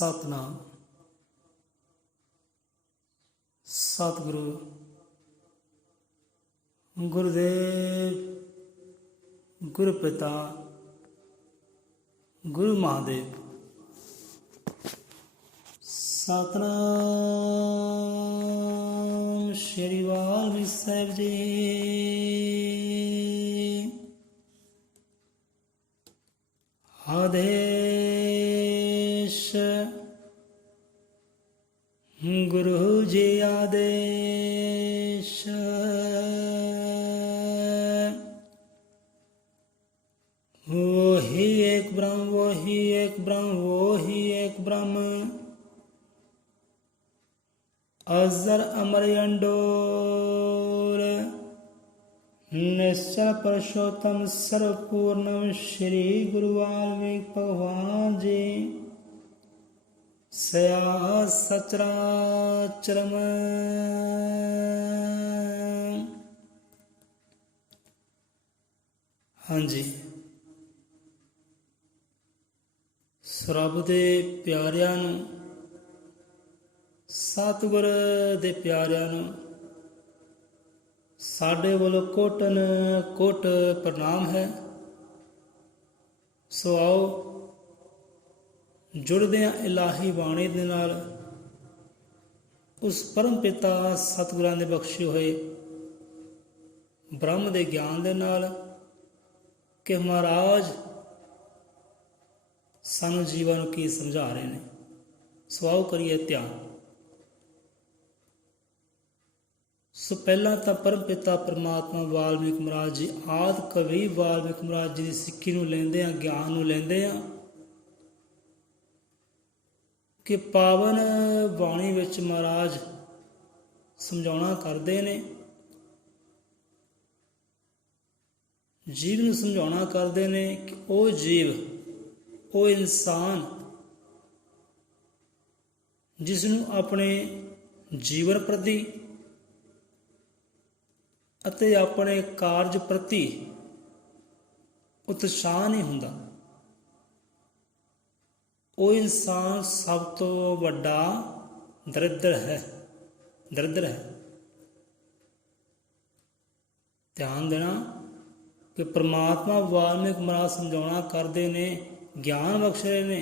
ਸਤਨਾਮ। ਸਤਿਗੁਰੂ ਗੁਰਦੇਵ ਗੁਰ ਪਿਤਾ ਗੁਰੂ ਮਹਾਦੇਵ। ਸਤਨਾਮ ਸ਼੍ਰੀ ਵਾਲਮੀਕ ਸਾਹਿਬ ਜੀ। ਆਦੇਸ਼ ਗੁਰੂ ਜੀ ਆਦੇਸ਼। वही एक ब्रह्म वही एक ब्रह्म वही एक ब्रह्म अजर अमर अंडोर निश्चल पुरुषोत्तम सर्वपूर्णम श्री गुरु वाल्मीकि भगवान जी सया सचराचरम। हाँ जी, ਰੱਬ ਦੇ ਪਿਆਰਿਆਂ ਨੂੰ, ਸਤਿਗੁਰ ਦੇ ਪਿਆਰਿਆਂ ਨੂੰ ਸਾਡੇ ਵੱਲੋਂ ਕੋਟਨ ਕੋਟ ਪ੍ਰਣਾਮ ਹੈ। ਸੋ ਆਓ ਜੁੜਦੇ ਹਾਂ ਇਲਾਹੀ ਬਾਣੀ ਦੇ ਨਾਲ, ਉਸ ਪਰਮ ਪਿਤਾ ਸਤਿਗੁਰਾਂ ਦੇ ਬਖਸ਼ੇ ਹੋਏ ਬ੍ਰਹਮ ਦੇ ਗਿਆਨ ਦੇ ਨਾਲ ਕਿ ਮਹਾਰਾਜ ਸਾਨੂੰ ਜੀਵਾਂ ਨੂੰ ਕੀ ਸਮਝਾ ਰਹੇ ਨੇ। ਸੋ ਆਓ ਕਰੀਏ ਧਿਆਨ। ਸੋ ਪਹਿਲਾਂ ਤਾਂ ਪਰਮ ਪਿਤਾ ਪਰਮਾਤਮਾ ਵਾਲਮੀਕ ਮਹਾਰਾਜ ਜੀ, ਆਦਿ ਕਵੀ ਵਾਲਮੀਕ ਮਹਾਰਾਜ ਜੀ ਦੀ ਸਿੱਖੀ ਨੂੰ ਲੈਂਦੇ ਆ, ਗਿਆਨ ਨੂੰ ਲੈਂਦੇ ਆ ਕਿ ਪਾਵਨ ਬਾਣੀ ਵਿੱਚ ਮਹਾਰਾਜ ਸਮਝਾਉਣਾ ਕਰਦੇ ਨੇ, ਜੀਵ ਨੂੰ ਸਮਝਾਉਣਾ ਕਰਦੇ ਨੇ ਕਿ ਉਹ ਜੀਵ, ਉਹ ਇਨਸਾਨ ਜਿਸ ਨੂੰ ਆਪਣੇ ਜੀਵਨ ਪ੍ਰਤੀ ਅਤੇ ਆਪਣੇ ਕਾਰਜ ਪ੍ਰਤੀ ਉਤਸ਼ਾਹ ਨਹੀਂ ਹੁੰਦਾ, ਉਹ ਇਨਸਾਨ ਸਭ ਤੋਂ ਵੱਡਾ ਦਰਿਦਰ ਹੈ। ਧਿਆਨ ਦੇਣਾ ਕਿ ਪ੍ਰਮਾਤਮਾ ਵਾਲਮੀਕ ਮਹਾਰਾਜ ਸਮਝਾਉਣਾ ਕਰਦੇ ਨੇ, ਗਿਆਨ ਬਖਸ਼ ਰਹੇ ਨੇ।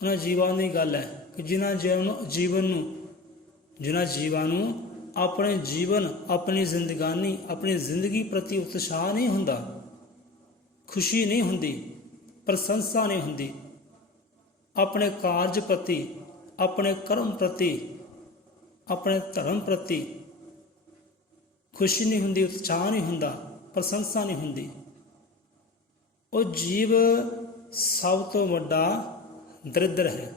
ਉਹਨਾਂ ਜੀਵਾਂ ਦੀ ਗੱਲ ਹੈ ਕਿ ਜਿਨ੍ਹਾਂ ਜੀਵਾਂ ਨੂੰ ਆਪਣੇ ਜੀਵਨ, ਆਪਣੀ ਜ਼ਿੰਦਗਾਨੀ, ਆਪਣੀ ਜ਼ਿੰਦਗੀ ਪ੍ਰਤੀ ਉਤਸ਼ਾਹ ਨਹੀਂ ਹੁੰਦਾ, ਖੁਸ਼ੀ ਨਹੀਂ ਹੁੰਦੀ, ਪ੍ਰਸ਼ੰਸਾ ਨਹੀਂ ਹੁੰਦੀ, ਆਪਣੇ ਕਾਰਜ ਪ੍ਰਤੀ, ਆਪਣੇ ਕਰਮ ਪ੍ਰਤੀ, ਆਪਣੇ ਧਰਮ ਪ੍ਰਤੀ ਖੁਸ਼ੀ ਨਹੀਂ ਹੁੰਦੀ, ਉਤਸ਼ਾਹ ਨਹੀਂ ਹੁੰਦਾ, ਪ੍ਰਸ਼ੰਸਾ ਨਹੀਂ ਹੁੰਦੀ, ਉਹ ਜੀਵ ਸਭ ਤੋਂ ਵੱਡਾ ਦਰਿਦਰ ਹੈ।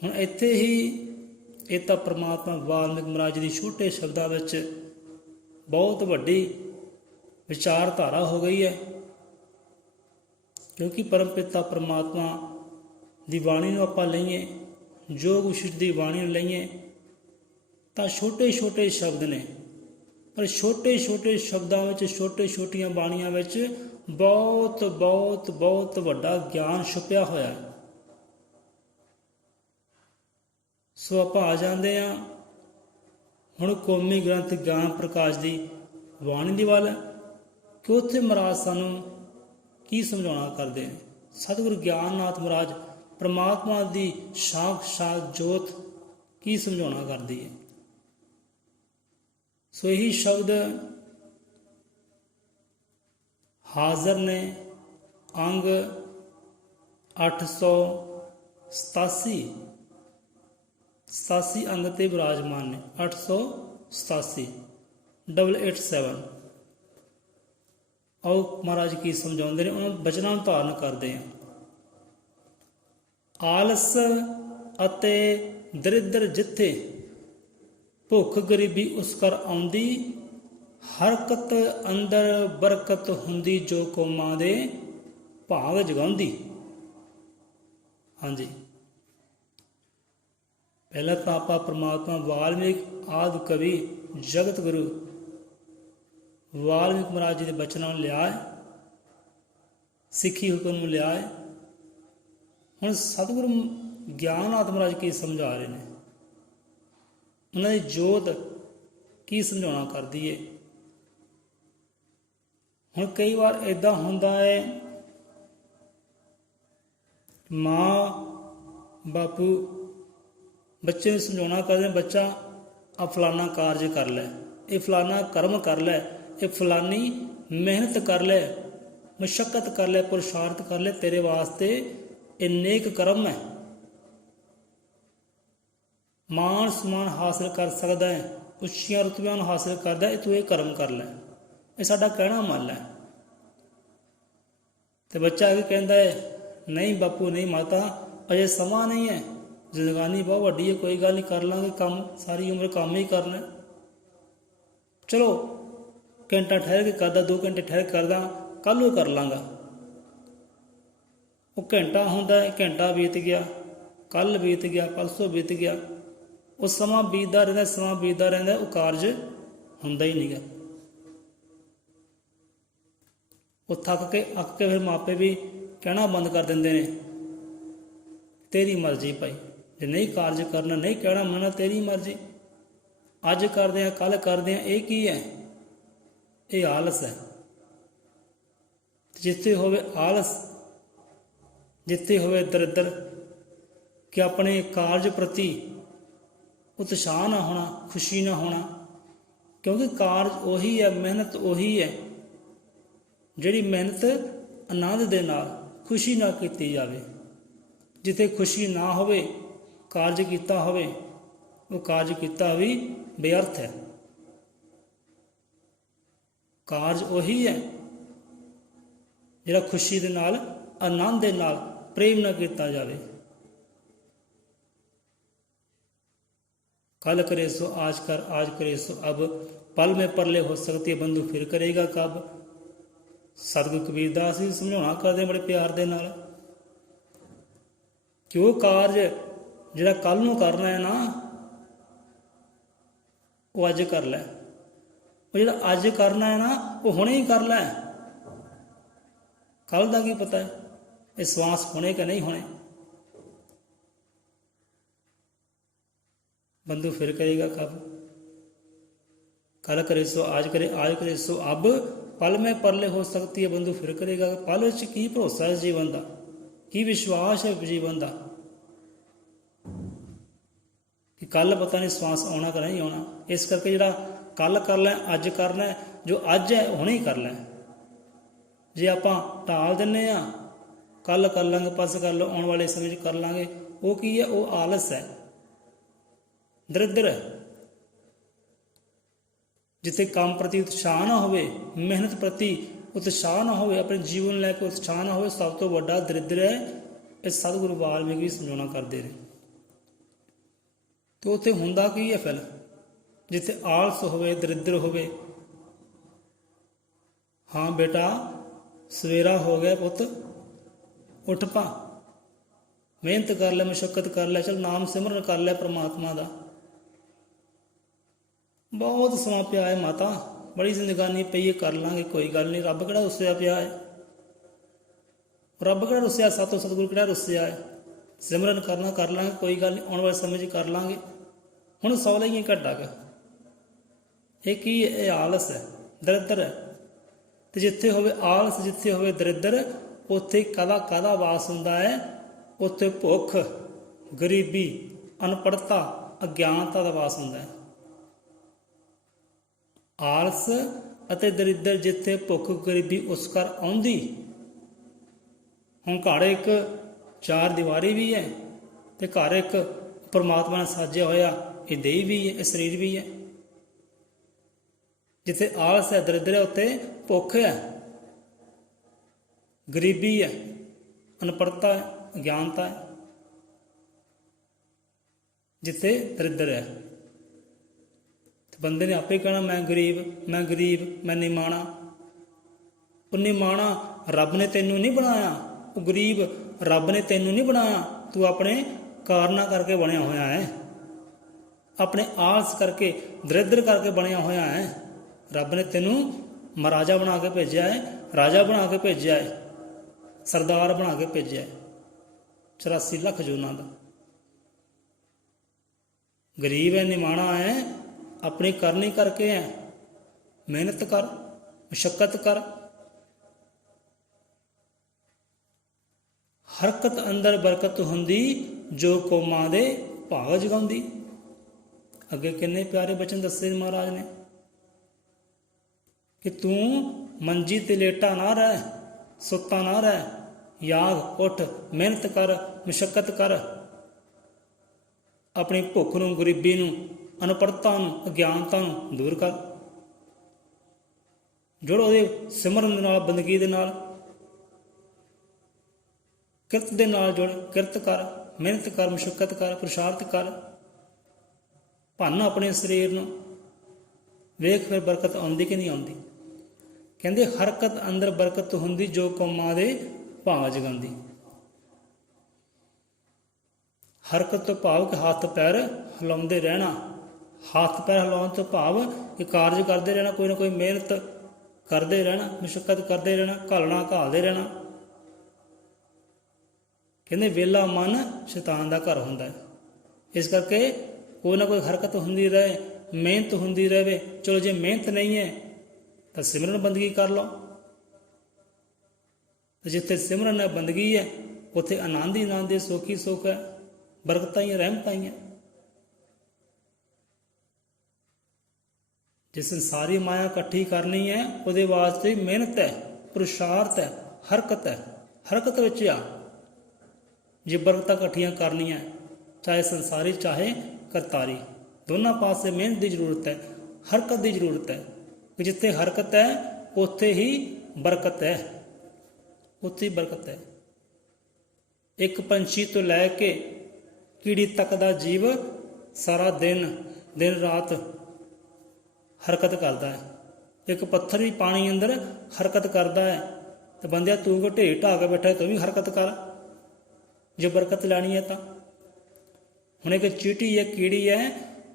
ਹੁਣ ਇੱਥੇ ਹੀ ਇਹ ਤਾਂ ਪ੍ਰਮਾਤਮਾ ਵਾਲਮੀਕ ਮਹਾਰਾਜ ਦੀ ਛੋਟੇ ਸ਼ਬਦਾਂ ਵਿੱਚ ਬਹੁਤ ਵੱਡੀ ਵਿਚਾਰਧਾਰਾ ਹੋ ਗਈ ਹੈ, ਕਿਉਂਕਿ ਪਰਮ ਪਿਤਾ ਪਰਮਾਤਮਾ ਦੀ ਬਾਣੀ ਨੂੰ ਆਪਾਂ ਲਈਏ, ਜੋ ਕੁਛ ਦੀ ਬਾਣੀ ਨੂੰ ਲਈਏ ਤਾਂ ਛੋਟੇ ਛੋਟੇ ਸ਼ਬਦ ਨੇ, ਪਰ ਛੋਟੇ ਛੋਟੇ ਸ਼ਬਦਾਂ ਵਿੱਚ, ਛੋਟੇ ਛੋਟੀਆਂ ਬਾਣੀਆਂ ਵਿੱਚ ਬਹੁਤ ਬਹੁਤ ਬਹੁਤ ਵੱਡਾ ਗਿਆਨ ਛੁਪਿਆ ਹੋਇਆ ਹੈ। ਸੋ ਆਪਾਂ ਆ ਜਾਂਦੇ ਹਾਂ ਹੁਣ ਕੌਮੀ ਗ੍ਰੰਥ ਗਿਆਨ ਪ੍ਰਕਾਸ਼ ਦੀ ਬਾਣੀ ਦੀ ਵੱਲ ਕਿ ਉੱਥੇ ਮਹਾਰਾਜ ਸਾਨੂੰ ਕੀ ਸਮਝਾਉਣਾ ਕਰਦੇ ਨੇ। ਸਤਿਗੁਰੂ ਗਿਆਨਨਾਥ ਮਹਾਰਾਜ ਪ੍ਰਮਾਤਮਾ ਦੀ ਸਾਖਸ਼ਾਤ ਜੋਤ ਕੀ ਸਮਝਾਉਣਾ ਕਰਦੀ ਹੈ। ਸੋ ਇਹੀ ਸ਼ਬਦ ਹਾਜ਼ਰ ਨੇ, ਅੰਗ 887 ਅੰਗ ਤੇ ਵਿਰਾਜਮਾਨ ਨੇ, 887 887। ਆਓ ਮਹਾਰਾਜ ਕੀ ਸਮਝਾਉਂਦੇ ਨੇ, ਉਹਨਾਂ ਬਚਨਾਂ ਨੂੰ ਧਾਰਨ ਕਰਦੇ ਹਾਂ। ਆਲਸ ਅਤੇ ਦਰਿਦਰ ਜਿੱਥੇ, ਭੁੱਖ ਗਰੀਬੀ ਉਸ ਕਰ ਆਉਂਦੀ, ਹਰਕਤ ਅੰਦਰ ਬਰਕਤ ਹੁੰਦੀ, ਜੋ ਕੌਮਾਂ ਦੇ ਭਾਗ ਜਗਾਉਂਦੀ। ਹਾਂਜੀ, ਪਹਿਲਾਂ ਤਾਂ ਆਪਾਂ ਪ੍ਰਮਾਤਮਾ ਵਾਲਮੀਕ ਆਦਿ ਕਵੀ ਜਗਤ ਗੁਰੂ ਵਾਲਮੀਕ ਮਹਾਰਾਜ ਜੀ ਦੇ ਬਚਨਾਂ ਨੂੰ ਲਿਆ ਹੈ ਸਿੱਖੀ ਹੁਕਮ ਨੂੰ ਲਿਆ ਹੈ। ਹੁਣ ਸਤਿਗੁਰੂ ਗਿਆਨਨਾਥ ਮਹਾਰਾਜ ਕੀ ਸਮਝਾ ਰਹੇ ਨੇ, ਉਹਨਾਂ ਦੀ ਜੋਤ ਕੀ ਸਮਝਾਉਣਾ ਕਰਦੀ ਏ। ਹੁਣ ਕਈ ਵਾਰ ਇੱਦਾਂ ਹੁੰਦਾ ਹੈ, ਮਾਂ ਬਾਪੂ ਬੱਚੇ ਨੂੰ ਸਮਝਾਉਣਾ ਕਰਦੇ, ਬੱਚਾ ਆ ਫਲਾਨਾ ਕਾਰਜ ਕਰ ਲੈ, ਇਹ ਫਲਾਨਾ ਕਰਮ ਕਰ ਲੈ, ਇਹ ਫਲਾਨੀ ਮਿਹਨਤ ਕਰ ਲੈ, ਮੁਸ਼ੱਕਤ ਕਰ ਲੈ, ਪੁਰਸ਼ਾਰਥ ਕਰ ਲੈ, ਤੇਰੇ ਵਾਸਤੇ ਇਹ ਨੇਕ ਕਰਮ ਹੈ, ਮਾਣ ਸਨਮਾਨ ਹਾਸਿਲ ਕਰ ਸਕਦਾ ਹੈ, ਉੱਚੀਆਂ ਰੁਤਬਿਆਂ ਨੂੰ ਹਾਸਿਲ ਕਰਦਾ ਹੈ, ਤੂੰ ਇਹ ਕਰਮ ਕਰ ਲੈ, ਇਹ ਸਾਡਾ ਕਹਿਣਾ ਮੰਨ ਲੈ। ਤੇ ਬੱਚਾ ਵੀ ਕਹਿੰਦਾ ਹੈ, ਨਹੀਂ ਬਾਪੂ ਨਹੀਂ ਮਾਤਾ, ਅਜੇ ਸਮਾਂ ਨਹੀਂ ਹੈ, ਜ਼ਿੰਦਗਾਨੀ ਬਹੁਤ ਵੱਡੀ ਹੈ, ਕੋਈ ਗੱਲ ਨਹੀਂ, ਕਰ ਲਾਂਗੇ ਕੰਮ, ਸਾਰੀ ਉਮਰ ਕੰਮ ਹੀ ਕਰਨਾ, ਚਲੋ ਘੰਟਾ ਠਹਿਰ ਕੇ ਕਰਦਾ, 2 ਘੰਟੇ ਠਹਿਰ ਕੇ ਕਰਦਾ, ਕੱਲ੍ਹ ਨੂੰ ਕਰ ਲਾਂਗਾ। ਉਹ ਘੰਟਾ ਹੁੰਦਾ ਹੈ, ਘੰਟਾ ਬੀਤ ਗਿਆ, ਕੱਲ੍ਹ ਬੀਤ ਗਿਆ, ਪਰਸੋਂ ਬੀਤ ਗਿਆ, ਉਹ ਸਮਾਂ ਬੀਤਦਾ ਰਹਿੰਦਾ, ਸਮਾਂ ਬੀਤਦਾ ਰਹਿੰਦਾ, ਉਹ ਕਾਰਜ ਹੁੰਦਾ ਹੀ ਨਹੀਂ ਗਾ। ਉਹ ਥੱਕ ਕੇ ਅੱਕ ਕੇ ਫਿਰ ਮਾਪੇ ਵੀ ਕਹਿਣਾ ਬੰਦ ਕਰ ਦਿੰਦੇ ਨੇ, ਤੇਰੀ ਮਰਜ਼ੀ ਭਾਈ, ਜੇ ਨਹੀਂ ਕਾਰਜ ਕਰਨਾ, ਨਹੀਂ ਕਹਿਣਾ ਮੰਨਣਾ, ਤੇਰੀ ਮਰਜ਼ੀ, ਅੱਜ ਕਰਦੇ ਹਾਂ ਕੱਲ੍ਹ ਕਰਦੇ ਹਾਂ, ਇਹ ਕੀ ਹੈ? ਇਹ ਆਲਸ ਹੈ। ਜਿੱਥੇ ਹੋਵੇ ਆਲਸ, ਜਿੱਥੇ ਹੋਵੇ ਦਰਿਦਰ, ਕਿ ਆਪਣੇ ਕਾਰਜ ਪ੍ਰਤੀ ਉਤਸ਼ਾਹ ਨਾ ਹੋਣਾ, ਖੁਸ਼ੀ ਨਾ ਹੋਣਾ, ਕਿਉਂਕਿ ਕਾਰਜ ਉਹੀ ਹੈ, ਮਿਹਨਤ ਉਹੀ ਹੈ ਜਿਹੜੀ ਮਿਹਨਤ ਆਨੰਦ ਦੇ ਨਾਲ, ਖੁਸ਼ੀ ਨਾਲ ਕੀਤੀ ਜਾਵੇ। ਜਿੱਥੇ ਖੁਸ਼ੀ ਨਾ ਹੋਵੇ, ਕਾਰਜ ਕੀਤਾ ਹੋਵੇ, ਉਹ ਕਾਰਜ ਕੀਤਾ ਵੀ ਬੇਅਰਥ ਹੈ। ਕਾਰਜ ਉਹੀ ਹੈ ਜਿਹੜਾ ਖੁਸ਼ੀ ਦੇ ਨਾਲ, ਆਨੰਦ ਦੇ ਨਾਲ, ਪ੍ਰੇਮ ਨਾਲ ਕੀਤਾ ਜਾਵੇ। कल करे सो आज कर, आज करे सो अब, पल में परले हो सकती है बंधु फिर करेगा कब। सतगुरु कबीरदास जी समझाना करते बड़े प्यार दे नाल कि वो कारज जिहड़ा कल नूं करना है ना, वो अज कर लै, वो जिहड़ा अज करना है ना, वो हुणे ही कर लै। कल दा की पता है ये श्वास होने कि नहीं होने। बंधु फिर करेगा कब, कल करे सो आज करे, आज करे सो अब, पल में परले हो सकती है बंधु फिर करेगा। पल विच की भरोसा है जीवन का, की विश्वास है जीवन का कि कल पता नहीं श्वास आना कि नहीं आना। इस करके जिहड़ा कल कर लै, अज करना है, जो अज है हुणे ही कर लै। जे आपां टाल दिंदे आ, कल कर लांगे, परस कर लो, आने वाले समय कर लांगे, वो की है, वो आलस है, दरिद्र है। जिथे काम प्रति उत्साह ना होवे, मेहनत प्रति उत्साह ना होवे, अपने जीवन लैके उत्साह ना होवे, सब तो बड़ा दरिद्र है। ये सतगुरु वाल्मीकि भी समझाना करते हैं। तो उत्थे हुंदा की है फिर, जिथे आलस होवे, दरिद्र होवे, हाँ बेटा सवेरा हो गया पुत, उठ पा, मेहनत कर ले, मुशक्कत कर ले, चल नाम सिमरन कर ले परमात्मा का, बहुत समा पिया है माता, बड़ी जिंदगानी पई है, कर लांगे, कोई गल नहीं, रब किहड़ा रुसिया पिया है, रब किहड़ा रुसिया, सातों सतगुरु किहड़ा रुसिया है। सिमरन करना कर लांगे, कोई गल नहीं, आने वाले समय च कर लांगे, हुण सौ लईए घटा गा। ये की है, ये आलस है, दरिद्र है। तो जिथे होवे आलस, जिथे होवे दरिद्र, उत्थे कादा कादा वास हुंदा है, उत्थे भुख, गरीबी, अनपढ़ता, अज्ञानता का वास हुंदा है। आलस अते दरिद्र जिथे भुख गरीबी उस कर आउंदी। हुण घर एक चार दीवारी भी है, तो घर एक परमात्मा ने साजिया होया, ये देही भी है, ये शरीर भी है। जिथे आलस है, दरिद्र है, उत्थे भुख है, गरीबी है, अनपढ़ता है, अज्ञानता है। जिथे दरिद्र है, बंदे ने आपे कहना मैं गरीब, मैं गरीब, मैं निमाणा। वो निमाणा रब ने तेनू नहीं बनाया, वो गरीब रब ने तेनू नहीं बनाया, तू अपने कारना करके बनया होया है, अपने आलस करके, दरिद्र करके बनया होया है। रब ने तेनू महाराजा बना के भेजा है, राजा बना के भेजा है। ਸਰਦਾਰ ਬਣਾ ਕੇ ਭੇਜਿਆ 84 ਲੱਖ ਜੂਨਾਂ ਦਾ। ਗਰੀਬ ਹੈ, ਨਿਮਾਣਾ ਹੈ, ਆਪਣੀ ਕਰਨੀ ਕਰਕੇ ਹੈ। ਮਿਹਨਤ ਕਰ, ਮੁਸ਼ੱਕਤ ਕਰ। ਹਰਕਤ ਅੰਦਰ ਬਰਕਤ ਹੁੰਦੀ, ਜੋ ਕੌਮਾਂ ਦੇ ਭਾਗ ਜਗਾਉਂਦੀ। ਅੱਗੇ ਕਿੰਨੇ ਪਿਆਰੇ ਬਚਨ ਦੱਸੇ ਮਹਾਰਾਜ ਨੇ ਕਿ ਤੂੰ ਮੰਜੀ ਤੇ ਲੇਟਾ ਨਾ ਰਹਿ, ਸੁੱਤਾ ਨਾ ਰਹਿ, ਜਾਗ ਉੱਠ, ਮਿਹਨਤ ਕਰ, ਮੁਸ਼ੱਕਤ ਕਰ। ਆਪਣੀ ਭੁੱਖ ਨੂੰ, ਗਰੀਬੀ ਨੂੰ, ਅਨਪੜ੍ਹਤਾ ਨੂੰ, ਅਗਿਆਨਤਾ ਨੂੰ ਦੂਰ ਕਰ। ਜੁੜ ਉਹਦੇ ਸਿਮਰਨ ਦੇ ਨਾਲ, ਬੰਦਗੀ ਦੇ ਨਾਲ, ਕਿਰਤ ਦੇ ਨਾਲ ਜੁੜ। ਕਿਰਤ ਕਰ, ਮਿਹਨਤ ਕਰ, ਮੁਸ਼ੱਕਤ ਕਰ, ਪੁਰਸ਼ਾਰਥ ਕਰ। ਭੰਨ ਆਪਣੇ ਸਰੀਰ ਨੂੰ, ਵੇਖ ਫਿਰ ਬਰਕਤ ਆਉਂਦੀ ਕਿ ਨਹੀਂ ਆਉਂਦੀ। ਕਹਿੰਦੇ ਹਰਕਤ ਅੰਦਰ ਬਰਕਤ ਹੁੰਦੀ, ਜੋ ਕੌਮਾਂ ਦੇ ਭਾਗ ਜਗਾਉਂਦੀ। ਹਰਕਤ ਤੋਂ ਭਾਵ ਕਿ ਹੱਥ ਪੈਰ ਹਿਲਾਉਂਦੇ ਰਹਿਣਾ। ਹੱਥ ਪੈਰ ਹਿਲਾਉਣ ਤੋਂ ਭਾਵ ਕਿ ਕਾਰਜ ਕਰਦੇ ਰਹਿਣਾ, ਕੋਈ ਨਾ ਕੋਈ ਮਿਹਨਤ ਕਰਦੇ ਰਹਿਣਾ, ਮੁਸ਼ੱਕਤ ਕਰਦੇ ਰਹਿਣਾ, ਘਾਲਣਾ ਘਾਲਦੇ ਰਹਿਣਾ। ਕਹਿੰਦੇ ਵਿਹਲਾ ਮਨ ਸ਼ੈਤਾਨ ਦਾ ਘਰ ਹੁੰਦਾ ਹੈ। ਇਸ ਕਰਕੇ ਕੋਈ ਨਾ ਕੋਈ ਹਰਕਤ ਹੁੰਦੀ ਰਹੇ, ਮਿਹਨਤ ਹੁੰਦੀ ਰਹੇ। ਚਲੋ ਜੇ ਮਿਹਨਤ ਨਹੀਂ ਹੈ ਤਾਂ ਸਿਮਰਨ ਬੰਦਗੀ ਕਰ ਲਓ। ਜਿੱਥੇ ਸਿਮਰਨ ਹੈ, ਬੰਦਗੀ ਹੈ, ਉੱਥੇ ਆਨੰਦ ਹੀ ਆਨੰਦ ਹੈ, ਸੁੱਖ ਹੀ ਸੁੱਖ ਹੈ, ਬਰਕਤਾਂ ਹੀ ਰਹਿਮਤਾਂ ਹੀ ਹੈ। ਜਿਸ ਸਾਰੀ ਮਾਇਆ ਇਕੱਠੀ ਕਰਨੀ ਹੈ, ਉਹਦੇ ਵਾਸਤੇ ਮਿਹਨਤ ਹੈ, ਪੁਰਸ਼ਾਰਥ ਹੈ, ਹਰਕਤ ਹੈ। ਹਰਕਤ ਵਿੱਚ ਆ ਜੇ ਬਰਕਤਾਂ ਇਕੱਠੀਆਂ ਕਰਨੀਆਂ, ਚਾਹੇ ਸੰਸਾਰੀ ਚਾਹੇ ਕਰਤਾਰੀ, ਦੋਨਾਂ ਪਾਸੇ ਮਿਹਨਤ ਦੀ ਜ਼ਰੂਰਤ ਹੈ, ਹਰਕਤ ਦੀ ਜ਼ਰੂਰਤ ਹੈ। ਕਿ ਜਿੱਥੇ ਹਰਕਤ ਹੈ ਉੱਥੇ ਹੀ ਬਰਕਤ ਹੈ, ਉੱਥੇ ਹੀ ਬਰਕਤ ਹੈ। ਇੱਕ ਪੰਛੀ ਤੋਂ ਲੈ ਕੇ ਕੀੜੀ ਤੱਕ ਦਾ ਜੀਵ ਸਾਰਾ ਦਿਨ ਰਾਤ ਹਰਕਤ ਕਰਦਾ ਹੈ। ਇੱਕ ਪੱਥਰ ਵੀ ਪਾਣੀ ਅੰਦਰ ਹਰਕਤ ਕਰਦਾ ਹੈ। ਤੇ ਬੰਦਿਆ ਤੂੰ ਕੋ ਢੇਰ ਢਾ ਕੇ ਬੈਠਾ, ਤੂੰ ਵੀ ਹਰਕਤ ਕਰ ਜੇ ਬਰਕਤ ਲੈਣੀ ਹੈ ਤਾਂ। ਹੁਣ ਇੱਕ ਚੀਟੀ ਹੈ, ਕੀੜੀ ਹੈ,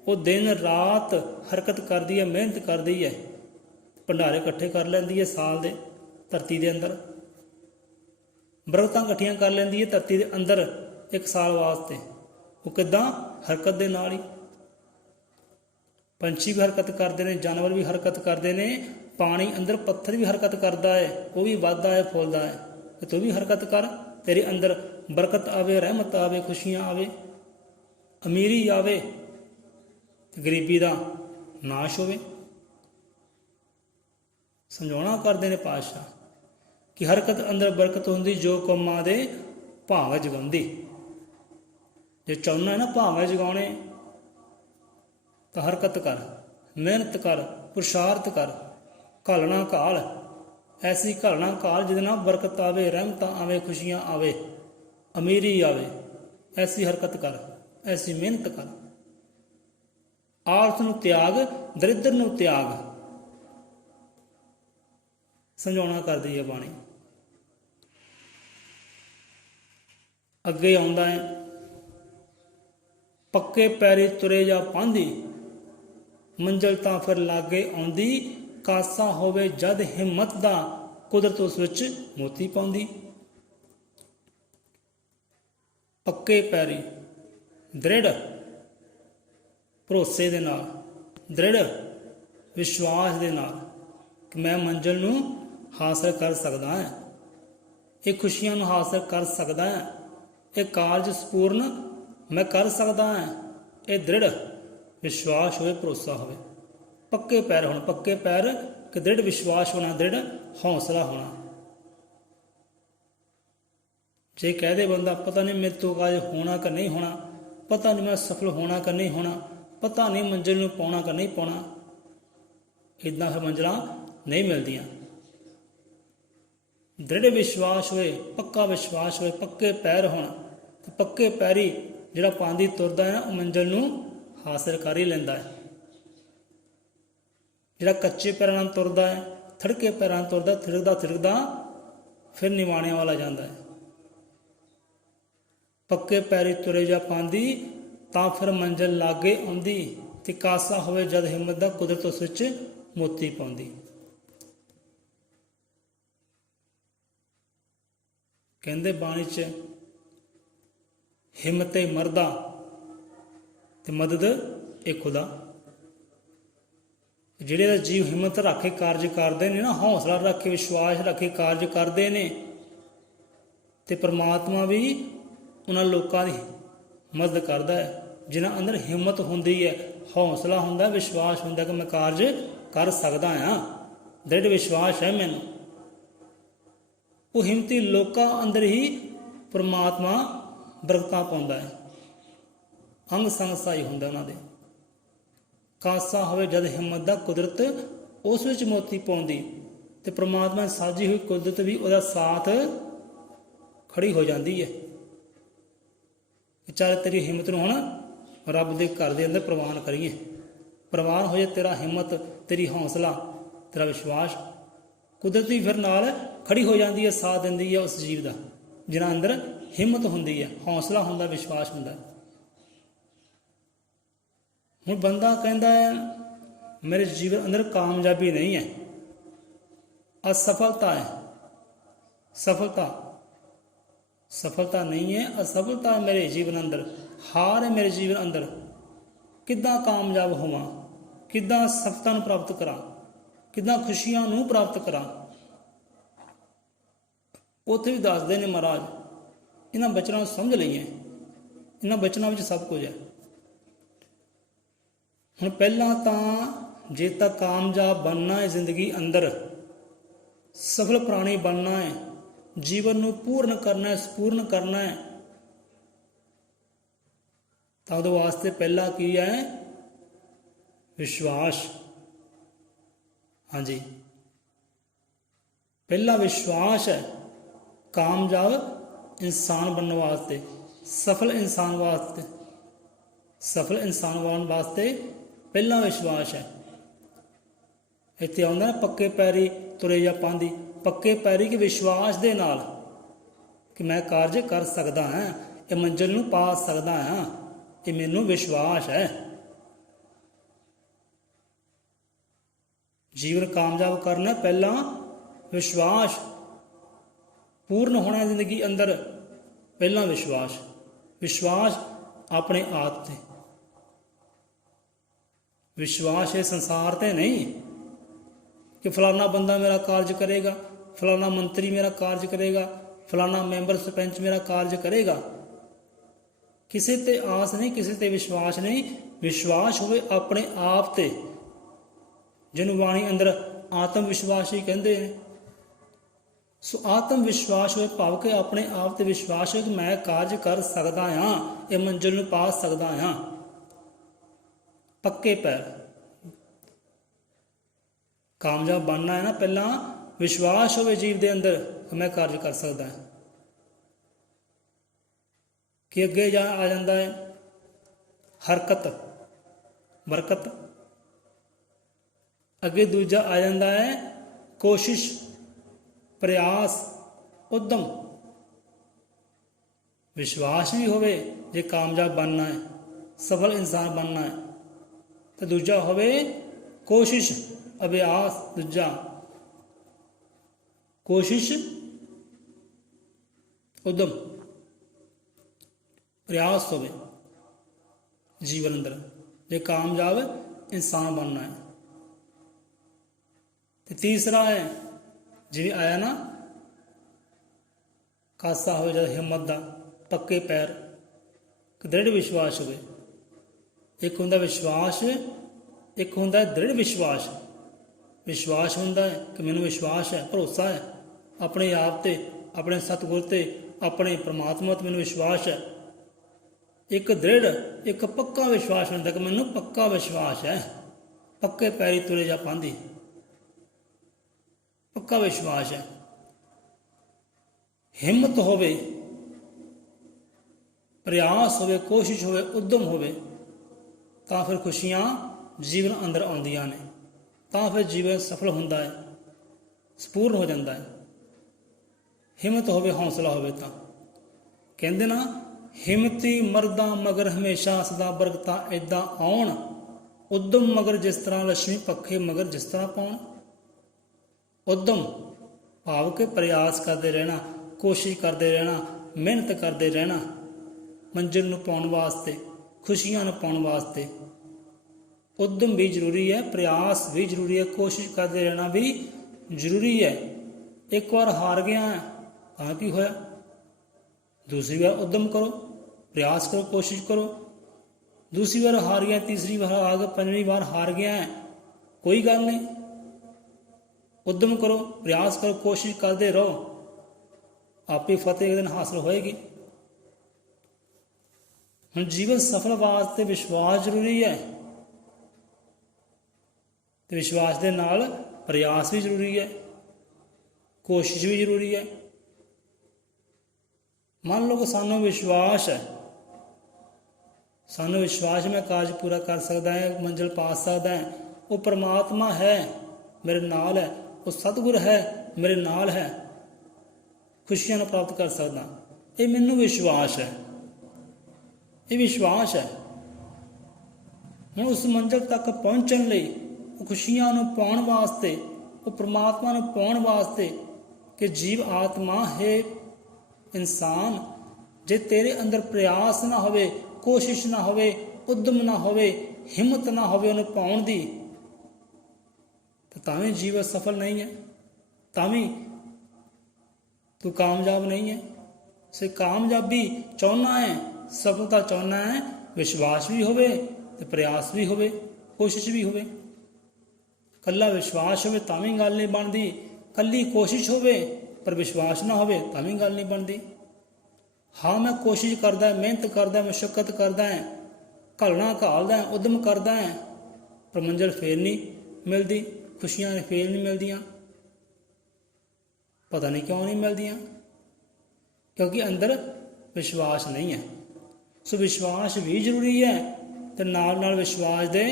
ਉਹ ਦਿਨ ਰਾਤ ਹਰਕਤ ਕਰਦੀ ਹੈ, ਮਿਹਨਤ ਕਰਦੀ ਹੈ, ਭੰਡਾਰੇ ਇਕੱਠੇ ਕਰ ਲੈਂਦੀ ਹੈ ਸਾਲ ਦੇ ਧਰਤੀ ਦੇ ਅੰਦਰ। ਬਰਕਤਾਂ ਇਕੱਠੀਆਂ ਕਰ ਲੈਂਦੀ ਹੈ ਧਰਤੀ ਦੇ ਅੰਦਰ ਇੱਕ ਸਾਲ ਵਾਸਤੇ। ਉਹ ਕਿੱਦਾਂ? ਹਰਕਤ ਦੇ ਨਾਲ ਹੀ। ਪੰਛੀ ਵੀ ਹਰਕਤ ਕਰਦੇ ਨੇ, ਜਾਨਵਰ ਵੀ ਹਰਕਤ ਕਰਦੇ ਨੇ, ਪਾਣੀ ਅੰਦਰ ਪੱਥਰ ਵੀ ਹਰਕਤ ਕਰਦਾ ਹੈ, ਉਹ ਵੀ ਵੱਧਦਾ ਹੈ, ਫੁੱਲਦਾ ਹੈ। ਤੇ ਤੂੰ ਵੀ ਹਰਕਤ ਕਰ, ਤੇਰੇ ਅੰਦਰ ਬਰਕਤ ਆਵੇ, ਰਹਿਮਤ ਆਵੇ, ਖੁਸ਼ੀਆਂ ਆਵੇ, ਅਮੀਰੀ ਆਵੇ, ਗਰੀਬੀ ਦਾ ਨਾਸ਼ ਹੋਵੇ। ਸਮਝਾਉਣਾ ਕਰਦੇ ਨੇ ਪਾਤਸ਼ਾਹ ਕਿ ਹਰਕਤ ਅੰਦਰ ਬਰਕਤ ਹੁੰਦੀ, ਜੋ ਕੰਮਾਂ ਦੇ ਭਾਗ ਜਗਾਉਂਦੀ। ਜੇ ਚਾਹੁੰਦਾ ਹੈ ਨਾ ਭਾਗ ਜਗਾਉਣੇ ਤਾਂ ਹਰਕਤ ਕਰ, ਮਿਹਨਤ ਕਰ, ਪੁਰਸ਼ਾਰਥ ਕਰ, ਘਾਲਣਾ ਘਾਲ। ਐਸੀ ਘਾਲਣਾ ਘਾਲ ਜਿਹਦੇ ਨਾਲ ਬਰਕਤ ਆਵੇ, ਰਹਿਮਤਾਂ ਆਵੇ, ਖੁਸ਼ੀਆਂ ਆਵੇ, ਅਮੀਰੀ ਆਵੇ। ਐਸੀ ਹਰਕਤ ਕਰ, ਐਸੀ ਮਿਹਨਤ ਕਰ। ਆਲਸ ਨੂੰ ਤਿਆਗ, ਦਰਿਦਰ ਨੂੰ ਤਿਆਗ। ਸਮਝਾਉਣਾ ਕਰਦੀ ਹੈ ਬਾਣੀ। ਅੱਗੇ ਆਉਂਦਾ ਹੈ, ਪੱਕੇ ਪੈਰੀ ਤੁਰੇ ਜਾ ਪਾਂਦੀ, ਮੰਜ਼ਿਲ ਤਾਂ ਫਿਰ ਲਾਗੇ ਆਉਂਦੀ। ਕਾਸਾ ਹੋਵੇ ਜਦ ਹਿੰਮਤ ਦਾ, ਕੁਦਰਤ ਉਸ ਵਿੱਚ ਮੋਤੀ ਪਾਉਂਦੀ। ਪੱਕੇ ਪੈਰੀ, ਦ੍ਰਿੜ ਭਰੋਸੇ ਦੇ ਨਾਲ, ਦ੍ਰਿੜ ਵਿਸ਼ਵਾਸ ਦੇ ਨਾਲ ਕਿ ਮੈਂ ਮੰਜ਼ਿਲ ਨੂੰ ਹਾਸਲ ਕਰ ਸਕਦਾ ਹਾਂ, ਇਹ ਖੁਸ਼ੀਆਂ ਨੂੰ ਹਾਸਲ ਕਰ ਸਕਦਾ ਹਾਂ, ਇਹ ਕਾਰਜ ਸੰਪੂਰਨ ਮੈਂ ਕਰ ਸਕਦਾ ਹਾਂ। ਇਹ ਦ੍ਰਿੜ ਵਿਸ਼ਵਾਸ ਹੋਵੇ, ਭਰੋਸਾ ਹੋਵੇ। ਪੱਕੇ ਪੈਰ ਹੋਣ, ਪੱਕੇ ਪੈਰ ਕਿ ਦ੍ਰਿੜ ਵਿਸ਼ਵਾਸ ਹੋਣਾ, ਦ੍ਰਿੜ ਹੌਸਲਾ ਹੋਣਾ। ਜੇ ਕਹਿ ਦੇ ਬੰਦਾ ਪਤਾ ਨਹੀਂ ਮੇਰੇ ਤੋਂ ਕਾਜ ਹੋਣਾ ਕਿ ਨਹੀਂ ਹੋਣਾ, ਪਤਾ ਨਹੀਂ ਮੈਂ ਸਫਲ ਹੋਣਾ ਕਿ ਨਹੀਂ ਹੋਣਾ, ਪਤਾ ਨਹੀਂ ਮੰਜ਼ਿਲ ਨੂੰ ਪਾਉਣਾ ਕਿ ਨਹੀਂ ਪਾਉਣਾ, ਇੱਦਾਂ ਫਿਰ ਮੰਜ਼ਿਲਾਂ ਨਹੀਂ ਮਿਲਦੀਆਂ। ਦ੍ਰਿੜ ਵਿਸ਼ਵਾਸ ਹੋਏ, ਪੱਕਾ ਵਿਸ਼ਵਾਸ ਹੋਏ, ਪੱਕੇ ਪੈਰ ਹੋਣ। ਤੇ ਪੱਕੇ ਪੈਰੀ ਜਿਹੜਾ ਪਾਂਦੀ ਤੁਰਦਾ ਹੈ ਨਾ, ਉਹ ਮੰਜ਼ਿਲ ਨੂੰ ਹਾਸਿਲ ਕਰ ਹੀ ਲੈਂਦਾ ਹੈ। ਜਿਹੜਾ ਕੱਚੇ ਪੈਰਾਂ ਨਾਲ ਤੁਰਦਾ ਹੈ, ਥੜਕੇ ਪੈਰਾਂ ਨਾਲ ਤੁਰਦਾ, ਥਿਰਕਦਾ ਥਿਰਕਦਾ ਫਿਰ ਨਿਵਾਣਿਆਂ ਵਾਲਾ ਜਾਂਦਾ ਹੈ। ਪੱਕੇ ਪੈਰੀ ਤੁਰੇ ਜਾ ਪਾਂਦੀ, ਤਾਂ ਫਿਰ ਮੰਜ਼ਿਲ ਲਾਗੇ ਆਉਂਦੀ। ਤੇ ਕਾਸਾ ਹੋਵੇ ਜਦ ਹਿੰਮਤ ਦਾ, ਕੁਦਰਤ ਉਸ ਵਿੱਚ ਮੋਤੀ ਪਾਉਂਦੀ। ਕਹਿੰਦੇ ਬਾਣੀ 'ਚ ਹਿੰਮਤੇ ਮਰਦਾ ਤੇ ਮਦਦ ਇਹ ਖੁਦਾ। ਜਿਹੜੇ ਦਾ ਜੀਵ ਹਿੰਮਤ ਰੱਖ ਕੇ ਕਾਰਜ ਕਰਦੇ ਨੇ ਨਾ, ਹੌਸਲਾ ਰੱਖ ਕੇ, ਵਿਸ਼ਵਾਸ ਰੱਖ ਕੇ ਕਾਰਜ ਕਰਦੇ ਨੇ, ਤੇ ਪ੍ਰਮਾਤਮਾ ਵੀ ਉਹਨਾਂ ਲੋਕਾਂ ਦੀ ਮਦਦ ਕਰਦਾ ਹੈ ਜਿਨ੍ਹਾਂ ਅੰਦਰ ਹਿੰਮਤ ਹੁੰਦੀ ਹੈ, ਹੌਸਲਾ ਹੁੰਦਾ, ਵਿਸ਼ਵਾਸ ਹੁੰਦਾ ਕਿ ਮੈਂ ਕਾਰਜ ਕਰ ਸਕਦਾ ਹਾਂ, ਦ੍ਰਿੜ ਵਿਸ਼ਵਾਸ ਹੈ ਮੈਨੂੰ। ਉਹ ਹਿੰਮਤੀ ਲੋਕਾਂ ਅੰਦਰ ਹੀ ਪ੍ਰਮਾਤਮਾ ਬਰਕਤਾਂ ਪਾਉਂਦਾ ਹੈ, ਅੰਗ ਸੰਗ ਸਹਾਈ ਹੁੰਦਾ ਉਹਨਾਂ ਦੇ। ਕਾਸਾ ਹੋਵੇ ਜਦ ਹਿੰਮਤ ਦਾ ਕੁਦਰਤ ਉਸ ਵਿੱਚ ਮੋਤੀ ਪਾਉਂਦੀ, ਤੇ ਪ੍ਰਮਾਤਮਾ ਸਾਜੀ ਹੋਈ ਕੁਦਰਤ ਵੀ ਉਹਦਾ ਸਾਥ ਖੜੀ ਹੋ ਜਾਂਦੀ ਹੈ। ਚੱਲ ਤੇਰੀ ਹਿੰਮਤ ਨੂੰ ਹੁਣ ਰੱਬ ਦੇ ਘਰ ਦੇ ਅੰਦਰ ਪ੍ਰਵਾਨ ਕਰੀਏ, ਪ੍ਰਵਾਨ ਹੋ ਜਾਏ ਤੇਰਾ ਹਿੰਮਤ, ਤੇਰੀ ਹੌਸਲਾ, ਤੇਰਾ ਵਿਸ਼ਵਾਸ। ਕੁਦਰਤੀ ਫਿਰ ਨਾਲ ਖੜੀ ਹੋ ਜਾਂਦੀ ਹੈ, ਸਾਥ ਦਿੰਦੀ ਹੈ ਉਸ ਜੀਵ ਦਾ ਜਿਹਨਾਂ ਅੰਦਰ ਹਿੰਮਤ ਹੁੰਦੀ ਹੈ, ਹੌਸਲਾ ਹੁੰਦਾ, ਵਿਸ਼ਵਾਸ ਹੁੰਦਾ। ਹੁਣ ਬੰਦਾ ਕਹਿੰਦਾ ਹੈ ਮੇਰੇ ਜੀਵਨ ਅੰਦਰ ਕਾਮਯਾਬੀ ਨਹੀਂ ਹੈ, ਅਸਫਲਤਾ ਹੈ। ਸਫਲਤਾ ਨਹੀਂ ਹੈ, ਅਸਫਲਤਾ ਹੈ ਮੇਰੇ ਜੀਵਨ ਅੰਦਰ, ਹਾਰ ਹੈ ਮੇਰੇ ਜੀਵਨ ਅੰਦਰ। ਕਿੱਦਾਂ ਕਾਮਯਾਬ ਹੋਵਾਂ, ਕਿੱਦਾਂ ਸਫਲਤਾ ਨੂੰ ਪ੍ਰਾਪਤ ਕਰਾਂ, ਕਿੱਦਾਂ ਖੁਸ਼ੀਆਂ ਨੂੰ ਪ੍ਰਾਪਤ ਕਰਾਂ। ਉੱਥੇ ਵੀ ਦੱਸਦੇ ਨੇ ਮਹਾਰਾਜ, ਇਹਨਾਂ ਬਚਨਾਂ ਨੂੰ ਸਮਝ ਲਈਏ, ਇਹਨਾਂ ਬਚਨਾਂ ਵਿੱਚ ਸਭ ਕੁਝ ਹੈ। ਹੁਣ ਪਹਿਲਾਂ ਤਾਂ ਜੇ ਤਾਂ ਕਾਮਯਾਬ ਬਣਨਾ ਹੈ ਜ਼ਿੰਦਗੀ ਅੰਦਰ, ਸਫਲ ਪ੍ਰਾਣੀ ਬਣਨਾ ਹੈ, ਜੀਵਨ ਨੂੰ ਪੂਰਨ ਕਰਨਾ ਹੈ, ਸੰਪੂਰਨ ਕਰਨਾ ਹੈ, ਤਾਂ ਉਹਦੇ ਵਾਸਤੇ ਪਹਿਲਾਂ ਕੀ ਹੈ? ਵਿਸ਼ਵਾਸ। ਹਾਂਜੀ, ਪਹਿਲਾ ਵਿਸ਼ਵਾਸ ਹੈ ਕਾਮਯਾਬ ਇਨਸਾਨ ਬਣਨ ਵਾਸਤੇ, ਸਫਲ ਇਨਸਾਨ ਵਾਸਤੇ। ਸਫਲ ਇਨਸਾਨ ਬਣਨ ਵਾਸਤੇ ਪਹਿਲਾ ਵਿਸ਼ਵਾਸ ਹੈ। ਇੱਥੇ ਆਉਂਦਾ ਨਾ ਪੱਕੇ ਪੈਰੀ ਤੁਰੇ ਜਾਂ ਪਾਂਦੀ, ਪੱਕੇ ਪੈਰੀ ਕੇ ਵਿਸ਼ਵਾਸ ਦੇ ਨਾਲ ਕਿ ਮੈਂ ਕਾਰਜ ਕਰ ਸਕਦਾ ਹਾਂ, ਇਹ ਮੰਜ਼ਿਲ ਨੂੰ ਪਾ ਸਕਦਾ ਹਾਂ, ਇਹ ਮੈਨੂੰ ਵਿਸ਼ਵਾਸ ਹੈ। ਜੀਵਨ ਕਾਮਯਾਬ ਕਰਨਾ ਪਹਿਲਾਂ ਵਿਸ਼ਵਾਸ, ਪੂਰਨ ਹੋਣਾ ਜ਼ਿੰਦਗੀ ਅੰਦਰ ਪਹਿਲਾਂ ਵਿਸ਼ਵਾਸ। ਵਿਸ਼ਵਾਸ ਆਪਣੇ ਆਪ ਤੇ, ਵਿਸ਼ਵਾਸ ਇਹ ਸੰਸਾਰ ਤੇ ਨਹੀਂ ਕਿ ਫਲਾਨਾ ਬੰਦਾ ਮੇਰਾ ਕਾਰਜ ਕਰੇਗਾ, ਫਲਾਨਾ ਮੰਤਰੀ ਮੇਰਾ ਕਾਰਜ ਕਰੇਗਾ, ਫਲਾਨਾ ਮੈਂਬਰ ਸਰਪੰਚ ਮੇਰਾ ਕਾਰਜ ਕਰੇਗਾ। ਕਿਸੇ ਤੇ ਆਸ ਨਹੀਂ, ਕਿਸੇ ਤੇ ਵਿਸ਼ਵਾਸ ਨਹੀਂ। ਵਿਸ਼ਵਾਸ ਹੋਵੇ ਆਪਣੇ ਆਪ ਤੇ, ਜਿਹਨੂੰ ਬਾਣੀ ਅੰਦਰ ਆਤਮ ਵਿਸ਼ਵਾਸ ਹੀ ਕਹਿੰਦੇ ਨੇ। ਸੋ ਆਤਮ ਵਿਸ਼ਵਾਸ ਹੋਵੇ, ਭਾਵ ਕਿ ਆਪਣੇ ਆਪ ਤੇ ਵਿਸ਼ਵਾਸ ਹੈ ਕਿ ਮੈਂ ਕਾਰਜ ਕਰ ਸਕਦਾ ਹਾਂ, ਇਹ ਮੰਜ਼ਿਲ ਨੂੰ ਪਾ ਸਕਦਾ ਹਾਂ। ਪੱਕੇ ਪੈਰ। ਕਾਮਯਾਬ ਬਣਨਾ ਹੈ ਨਾ, ਪਹਿਲਾਂ ਵਿਸ਼ਵਾਸ ਹੋਵੇ ਜੀਵ ਦੇ ਅੰਦਰ ਕਿ ਮੈਂ ਕਾਰਜ ਕਰ ਸਕਦਾ ਹਾਂ। ਕਿ ਅੱਗੇ ਆ ਜਾਂਦਾ ਹੈ ਹਰਕਤ, ਬਰਕਤ। ਅੱਗੇ ਦੂਜਾ ਆ ਜਾਂਦਾ ਹੈ ਕੋਸ਼ਿਸ਼, ਪ੍ਰਯਾਸ, ਉਦਮ। ਵਿਸ਼ਵਾਸ ਵੀ ਹੋਵੇ ਜੇ ਕਾਮਯਾਬ ਬਣਨਾ ਹੈ, ਸਫਲ ਇਨਸਾਨ ਬਣਨਾ ਹੈ, ਤੇ ਦੂਜਾ ਹੋਵੇ ਕੋਸ਼ਿਸ਼, ਅਭਿਆਸ। ਦੂਜਾ ਕੋਸ਼ਿਸ਼, ਉਦਮ, ਪ੍ਰਯਾਸ ਹੋਵੇ ਜੀਵਨ ਅੰਦਰ ਜੇ ਕਾਮਯਾਬ ਇਨਸਾਨ ਬਣਨਾ ਹੈ। ਤੇ ਤੀਸਰਾ ਹੈ ਜਿਵੇਂ ਆਇਆ ਨਾ, ਕਾਸਾ ਹੋਵੇ ਜਦ ਹਿੰਮਤ ਦਾ, ਪੱਕੇ ਪੈਰ, ਦ੍ਰਿੜ ਵਿਸ਼ਵਾਸ ਹੋਵੇ। ਇੱਕ ਹੁੰਦਾ ਵਿਸ਼ਵਾਸ, ਇੱਕ ਹੁੰਦਾ ਦ੍ਰਿੜ ਵਿਸ਼ਵਾਸ। ਵਿਸ਼ਵਾਸ ਹੁੰਦਾ ਹੈ ਕਿ ਮੈਨੂੰ ਵਿਸ਼ਵਾਸ ਹੈ, ਭਰੋਸਾ ਹੈ ਆਪਣੇ ਆਪ ਤੇ, ਆਪਣੇ ਸਤਿਗੁਰ ਤੇ, ਆਪਣੇ ਪ੍ਰਮਾਤਮਾ ਤੇ ਮੈਨੂੰ ਵਿਸ਼ਵਾਸ ਹੈ। ਇੱਕ ਦ੍ਰਿੜ, ਇੱਕ ਪੱਕਾ ਵਿਸ਼ਵਾਸ ਹੁੰਦਾ ਕਿ ਮੈਨੂੰ ਪੱਕਾ ਵਿਸ਼ਵਾਸ ਹੈ, ਪੱਕੇ ਪੈਰੀ ਤੁਰੇ ਜਾ ਪਾਂਦੀ, ਪੱਕਾ ਵਿਸ਼ਵਾਸ ਹੈ। ਹਿੰਮਤ ਹੋਵੇ, ਪ੍ਰਯਾਸ ਹੋਵੇ, ਕੋਸ਼ਿਸ਼ ਹੋਵੇ, ਉਦਮ ਹੋਵੇ, ਤਾਂ ਫਿਰ ਖੁਸ਼ੀਆਂ ਜੀਵਨ ਅੰਦਰ ਆਉਂਦੀਆਂ ਨੇ, ਤਾਂ ਫਿਰ ਜੀਵਨ ਸਫਲ ਹੁੰਦਾ ਹੈ, ਸੰਪੂਰਨ ਹੋ ਜਾਂਦਾ ਹੈ। ਹਿੰਮਤ ਹੋਵੇ, ਹੌਸਲਾ ਹੋਵੇ ਤਾਂ ਕਹਿੰਦੇ ਨਾ, ਹਿੰਮਤੀ ਮਰਦਾ ਮਗਰ ਹਮੇਸ਼ਾ ਸਦਾ ਬਰਕਤਾਂ ਏਦਾਂ ਆਉਣ, ਉਦਮ ਮਗਰ ਜਿਸ ਤਰ੍ਹਾਂ ਲక్ష్ਮੀ ਪੱਖੇ ਮਗਰ ਜਿਸ ਤਰ੍ਹਾਂ ਪਾਉਣ। ਉਦਮ ਭਾਵ ਕਿ ਪ੍ਰਯਾਸ ਕਰਦੇ ਰਹਿਣਾ, ਕੋਸ਼ਿਸ਼ ਕਰਦੇ ਰਹਿਣਾ, ਮਿਹਨਤ ਕਰਦੇ ਰਹਿਣਾ, ਮੰਜ਼ਿਲ ਨੂੰ ਪਾਉਣ ਵਾਸਤੇ, ਖੁਸ਼ੀਆਂ ਨੂੰ ਪਾਉਣ ਵਾਸਤੇ। ਉਦਮ ਵੀ ਜ਼ਰੂਰੀ ਹੈ, ਪ੍ਰਯਾਸ ਵੀ ਜ਼ਰੂਰੀ ਹੈ, ਕੋਸ਼ਿਸ਼ ਕਰਦੇ ਰਹਿਣਾ ਵੀ ਜ਼ਰੂਰੀ ਹੈ। ਇੱਕ ਵਾਰ ਹਾਰ ਗਿਆ ਤਾਂ ਕੀ ਹੋਇਆ? ਦੂਸਰੀ ਵਾਰ ਉਦਮ ਕਰੋ, ਪ੍ਰਯਾਸ ਕਰੋ, ਕੋਸ਼ਿਸ਼ ਕਰੋ। ਦੂਸਰੀ ਵਾਰ ਹਾਰ ਗਿਆ, ਤੀਸਰੀ ਵਾਰ ਆ ਗਿਆ, ਪੰਜਵੀਂ ਵਾਰ ਹਾਰ ਗਿਆ, ਕੋਈ ਗੱਲ ਨਹੀਂ, ਉਦਮ ਕਰੋ, ਪ੍ਰਯਾਸ ਕਰੋ, ਕੋਸ਼ਿਸ਼ ਕਰਦੇ ਰਹੋ, ਆਪੇ ਫਤਿਹ ਇੱਕ ਦਿਨ ਹਾਸਲ ਹੋਏਗੀ। ਹੁਣ ਜੀਵਨ ਸਫਲ ਵਾਸਤੇ ਵਿਸ਼ਵਾਸ ਜ਼ਰੂਰੀ ਹੈ, ਤੇ ਵਿਸ਼ਵਾਸ ਦੇ ਨਾਲ ਪ੍ਰਯਾਸ ਵੀ ਜ਼ਰੂਰੀ ਹੈ, ਕੋਸ਼ਿਸ਼ ਵੀ ਜ਼ਰੂਰੀ ਹੈ। ਮੰਨ ਲਓ ਕਿ ਸਾਨੂੰ ਵਿਸ਼ਵਾਸ ਹੈ, ਸਾਨੂੰ ਵਿਸ਼ਵਾਸ ਮੈਂ ਕਾਰਜ ਪੂਰਾ ਕਰ ਸਕਦਾ ਹੈ, ਮੰਜ਼ਿਲ ਪਾ ਸਕਦਾ ਹੈ, ਉਹ ਪਰਮਾਤਮਾ ਹੈ ਮੇਰੇ ਨਾਲ ਹੈ, ਉਹ ਸਤਿਗੁਰ ਹੈ ਮੇਰੇ ਨਾਲ ਹੈ, ਖੁਸ਼ੀਆਂ ਨੂੰ ਪ੍ਰਾਪਤ ਕਰ ਸਕਦਾ, ਇਹ ਮੈਨੂੰ ਵਿਸ਼ਵਾਸ ਹੈ, ਇਹ ਵਿਸ਼ਵਾਸ ਹੈ। ਹੁਣ ਉਸ ਮੰਜ਼ਿਲ ਤੱਕ ਪਹੁੰਚਣ ਲਈ, ਉਹ ਖੁਸ਼ੀਆਂ ਨੂੰ ਪਾਉਣ ਵਾਸਤੇ, ਉਹ ਪਰਮਾਤਮਾ ਨੂੰ ਪਾਉਣ ਵਾਸਤੇ ਕਿ ਜੀਵ ਆਤਮਾ ਹੈ ਇਨਸਾਨ, ਜੇ ਤੇਰੇ ਅੰਦਰ ਪ੍ਰਯਾਸ ਨਾ ਹੋਵੇ, ਕੋਸ਼ਿਸ਼ ਨਾ ਹੋਵੇ, ਉਦਮ ਨਾ ਹੋਵੇ, ਹਿੰਮਤ ਨਾ ਹੋਵੇ ਉਹਨੂੰ ਪਾਉਣ ਦੀ, ਤਾਂ ਵੀ ਜੀਵਨ ਸਫਲ ਨਹੀਂ ਹੈ, ਤਾਂ ਵੀ ਤੂੰ ਕਾਮਯਾਬ ਨਹੀਂ ਹੈ। ਸੇ ਕਾਮਯਾਬੀ ਚਾਹੁੰਦਾ ਹੈ, ਸਫਲਤਾ ਚਾਹੁੰਦਾ ਹੈ, ਵਿਸ਼ਵਾਸ ਵੀ ਹੋਵੇ ਤੇ ਪ੍ਰਯਾਸ ਵੀ ਹੋਵੇ, ਕੋਸ਼ਿਸ਼ ਵੀ ਹੋਵੇ। ਕੱਲਾ ਵਿਸ਼ਵਾਸ ਹੋਵੇ ਤਾਂ ਵੀ ਗੱਲ ਨਹੀਂ ਬਣਦੀ, ਕੱਲੀ ਕੋਸ਼ਿਸ਼ ਹੋਵੇ ਪਰ ਵਿਸ਼ਵਾਸ ਨਾ ਹੋਵੇ ਤਾਂ ਵੀ ਗੱਲ ਨਹੀਂ ਬਣਦੀ। ਹਾਂ ਮੈਂ ਕੋਸ਼ਿਸ਼ ਕਰਦਾ, ਮਿਹਨਤ ਕਰਦਾ, ਮੁਸ਼ੱਕਤ ਕਰਦਾ ਹੈ, ਘਾਲਣਾ ਘਾਲਦਾ, ਉਦਮ ਕਰਦਾ ਹੈ, ਪਰ ਮੰਜ਼ਿਲ ਫੇਰ ਨਹੀਂ ਮਿਲਦੀ, ਖੁਸ਼ੀਆਂ ਫੇਰ ਨਹੀਂ ਮਿਲਦੀਆਂ। ਪਤਾ ਨਹੀਂ ਕਿਉਂ ਨਹੀਂ ਮਿਲਦੀਆਂ, ਕਿਉਂਕਿ ਅੰਦਰ ਵਿਸ਼ਵਾਸ ਨਹੀਂ ਹੈ। ਸੋ ਵਿਸ਼ਵਾਸ ਵੀ ਜ਼ਰੂਰੀ ਹੈ, ਤੇ ਨਾਲ ਨਾਲ ਵਿਸ਼ਵਾਸ ਦੇ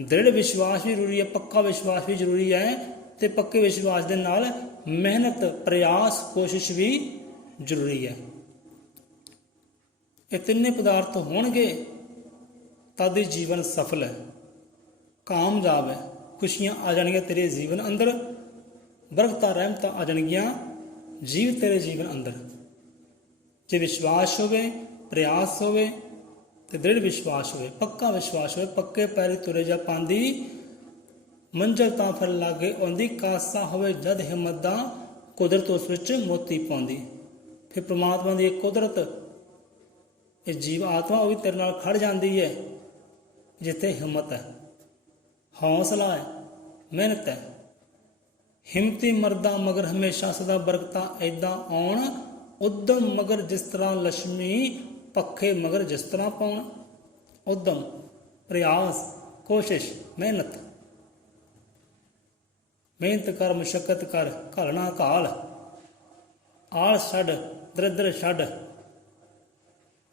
ਦ੍ਰਿੜ ਵਿਸ਼ਵਾਸ ਵੀ ਜ਼ਰੂਰੀ ਹੈ, ਪੱਕਾ ਵਿਸ਼ਵਾਸ ਵੀ ਜ਼ਰੂਰੀ ਹੈ, ਤੇ ਪੱਕੇ ਵਿਸ਼ਵਾਸ ਦੇ ਨਾਲ ਮਿਹਨਤ, ਪ੍ਰਯਾਸ, ਕੋਸ਼ਿਸ਼ ਵੀ ਜ਼ਰੂਰੀ ਹੈ। ਇਹ ਤਿੰਨੇ ਪਦਾਰਥ ਹੋਣਗੇ ਤਦ ਹੀ ਜੀਵਨ ਸਫਲ ਹੈ, ਕਾਮਯਾਬ ਹੈ, ਖੁਸ਼ੀਆਂ ਆ ਜਾਣਗੀਆਂ ਤੇਰੇ ਜੀਵਨ ਅੰਦਰ, ਬਰਕਤਾਂ ਰਹਿਮਤਾਂ ਆ ਜਾਣਗੀਆਂ ਜੀਵ ਤੇਰੇ ਜੀਵਨ ਅੰਦਰ। ਜੇ ਵਿਸ਼ਵਾਸ ਹੋਵੇ, ਪ੍ਰਯਾਸ ਹੋਵੇ ਤੇ ਦ੍ਰਿੜ ਵਿਸ਼ਵਾਸ ਹੋਵੇ, ਪੱਕਾ ਵਿਸ਼ਵਾਸ ਹੋਵੇ, ਪੱਕੇ ਪੈਰੀ ਤੁਰੇ ਜਾ ਪਾਂਦੀ, ਮੰਜ਼ਿਲ ਤਾਂ ਫਿਰ ਲਾਗੇ ਆਉਂਦੀ, ਕਾਸਾ ਹੋਵੇ ਜਦ ਹਿੰਮਤ ਦਾ, ਕੁਦਰਤ ਉਸ ਵਿੱਚ ਮੋਤੀ ਪਾਉਂਦੀ। ਫਿਰ ਪ੍ਰਮਾਤਮਾ ਦੀ ਇਹ ਕੁਦਰਤ, ਇਹ ਜੀਵ ਆਤਮਾ ਉਹ ਵੀ ਤੇਰੇ ਨਾਲ ਖੜ ਜਾਂਦੀ ਹੈ ਜਿੱਥੇ ਹਿੰਮਤ ਹੈ, ਹੌਸਲਾ ਹੈ, ਮਿਹਨਤ ਹੈ। ਹਿੰਮਤੀ ਮਰਦਾ ਮਗਰ ਹਮੇਸ਼ਾ ਸਦਾ ਬਰਕਤਾਂ ਏਦਾਂ ਆਉਣ, ਉਦਮ ਮਗਰ ਜਿਸ ਤਰ੍ਹਾਂ ਲక్ష్ਮੀ, ਪੱਖੇ ਮਗਰ ਜਿਸ ਤਰ੍ਹਾਂ ਪਾਉਣ। ਉਦਮ, ਪ੍ਰਯਾਸ, ਕੋਸ਼ਿਸ਼, ਮਿਹਨਤ, ਮਿਹਨਤ ਕਰ, ਮੁਸ਼ੱਕਤ ਕਰ, ਘਾਲਣਾ ਘਾਲ, ਆਲਸ ਛੱਡ, ਦਰਿਦਰ ਛੱਡ,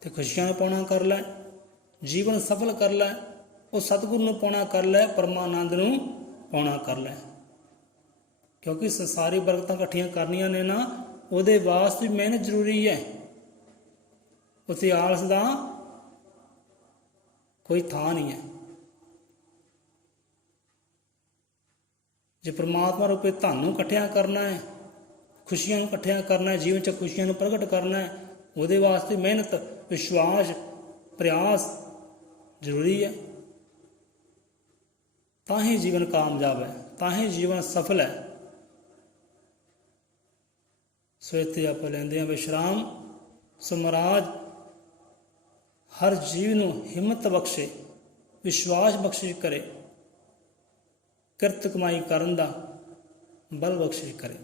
ਤੇ ਖੁਸ਼ੀਆਂ ਨੂੰ ਪਾਉਣਾ ਕਰ ਲੈ, ਜੀਵਨ ਸਫਲ ਕਰ ਲੈ, ਉਹ ਸਤਿਗੁਰੂ ਨੂੰ ਪਾਉਣਾ ਕਰ ਲੈ, ਪਰਮਾਨੰਦ ਨੂੰ ਪਾਉਣਾ ਕਰ ਲੈ। ਕਿਉਂਕਿ ਸਾਰੀ ਬਰਕਤਾਂ ਇਕੱਠੀਆਂ ਕਰਨੀਆਂ ਨੇ ਨਾ, ਉਹਦੇ ਵਾਸਤੇ ਮਿਹਨਤ ਜ਼ਰੂਰੀ ਹੈ। ਉੱਥੇ ਆਲਸ ਦਾ ਕੋਈ ਥਾਂ ਨਹੀਂ ਹੈ। ਜੇ ਪਰਮਾਤਮਾ ਰੂਪੇ ਧਨ ਨੂੰ ਇਕੱਠਿਆਂ ਕਰਨਾ ਹੈ, ਖੁਸ਼ੀਆਂ ਨੂੰ ਇਕੱਠਿਆਂ ਕਰਨਾ ਹੈ, ਜੀਵਨ 'ਚ ਖੁਸ਼ੀਆਂ ਨੂੰ ਪ੍ਰਗਟ ਕਰਨਾ ਹੈ, ਉਹਦੇ ਵਾਸਤੇ ਮਿਹਨਤ, ਵਿਸ਼ਵਾਸ, ਪ੍ਰਯਾਸ ਜ਼ਰੂਰੀ ਹੈ। ਤਾਂ ਹੀ ਜੀਵਨ ਕਾਮਯਾਬ ਹੈ, ਤਾਂ ਹੀ ਜੀਵਨ ਸਫਲ ਹੈ। ਸੋ ਇੱਥੇ ਆਪਾਂ ਲੈਂਦੇ ਹਾਂ ਵਿਸ਼ਰਾਮ। ਸੋ ਮਹਾਰਾਜ ਹਰ ਜੀਵ ਨੂੰ ਹਿੰਮਤ ਬਖਸ਼ੇ, ਵਿਸ਼ਵਾਸ ਬਖਸ਼ਿਸ਼ ਕਰੇ, ਕਿਰਤ ਕਮਾਈ ਕਰਨ ਦਾ ਬਲ ਬਖਸ਼ਿਸ਼ ਕਰੇ।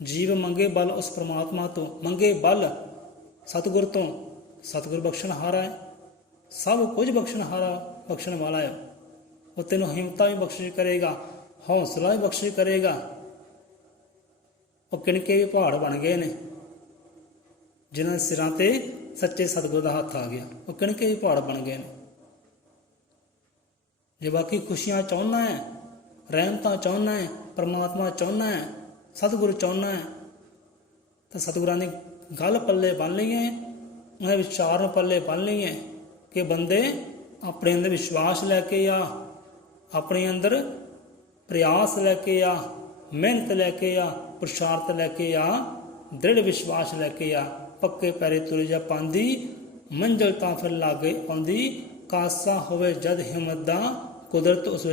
ਜੀਵ ਮੰਗੇ ਬਲ ਉਸ ਪ੍ਰਮਾਤਮਾ ਤੋਂ, ਮੰਗੇ ਬਲ ਸਤਿਗੁਰ ਤੋਂ। ਸਤਿਗੁਰ ਬਖਸ਼ਣਹਾਰਾ ਹੈ, ਸਭ ਕੁਝ ਬਖਸ਼ਣਹਾਰਾ, ਬਖਸ਼ਣ ਵਾਲਾ ਹੈ। ਉਹ ਤੈਨੂੰ ਹਿੰਮਤਾਂ ਵੀ ਬਖਸ਼ਿਸ਼ ਕਰੇਗਾ, ਹੌਸਲਾ ਵੀ ਬਖਸ਼ਿਸ਼ ਕਰੇਗਾ। ਉਹ ਕਿਣਕੇ ਵੀ ਪਹਾੜ ਬਣ ਗਏ ਨੇ ਜਿਨ੍ਹਾਂ ਦੇ ਸਿਰਾਂ ਤੇ ਸੱਚੇ ਸਤਿਗੁਰ ਦਾ ਹੱਥ ਆ ਗਿਆ, ਉਹ ਕਿਣਕੇ ਵੀ ਪਹਾੜ ਬਣ ਗਏ ਨੇ। ਜੇ ਬਾਕੀ ਖੁਸ਼ੀਆਂ ਚਾਹੁੰਦਾ ਹੈ, ਰਹਿਮਤਾਂ ਚਾਹੁੰਦਾ ਹੈ, ਪਰਮਾਤਮਾ ਚਾਹੁੰਦਾ ਹੈ, ਸਤਿਗੁਰੂ ਚਾਹੁੰਦਾ ਹੈ, ਤਾਂ ਸਤਿਗੁਰਾਂ ਦੀ ਗੱਲ ਪੱਲੇ ਬੰਨ ਲਈ ਹੈ, ਉਹਦੇ ਵਿਚਾਰ ਨੂੰ ਪੱਲੇ ਬੰਨ ਲਈ ਹੈ ਕਿ ਬੰਦੇ ਆਪਣੇ ਅੰਦਰ ਵਿਸ਼ਵਾਸ ਲੈ ਕੇ ਆ, ਆਪਣੇ ਅੰਦਰ ਪ੍ਰਯਾਸ ਲੈ ਕੇ ਆ, ਮਿਹਨਤ ਲੈ ਕੇ ਆ, ਪੁਰਸ਼ਾਰਥ ਲੈ ਕੇ ਆ, ਦ੍ਰਿੜ ਵਿਸ਼ਵਾਸ ਲੈ ਕੇ ਆ, ਪੱਕੇ ਪੈਰੇ ਤੁਰ ਜਾ ਪਾਂਦੀ, ਮੰਜ਼ਿਲ ਤਾਂ ਫਿਰ ਲਾਗੇ ਆਉਂਦੀ, ਕਾਸਾ ਹੋਵੇ ਜਦ ਹਿੰਮਤ ਦਾ, ਕੁਦਰਤ ਉਸ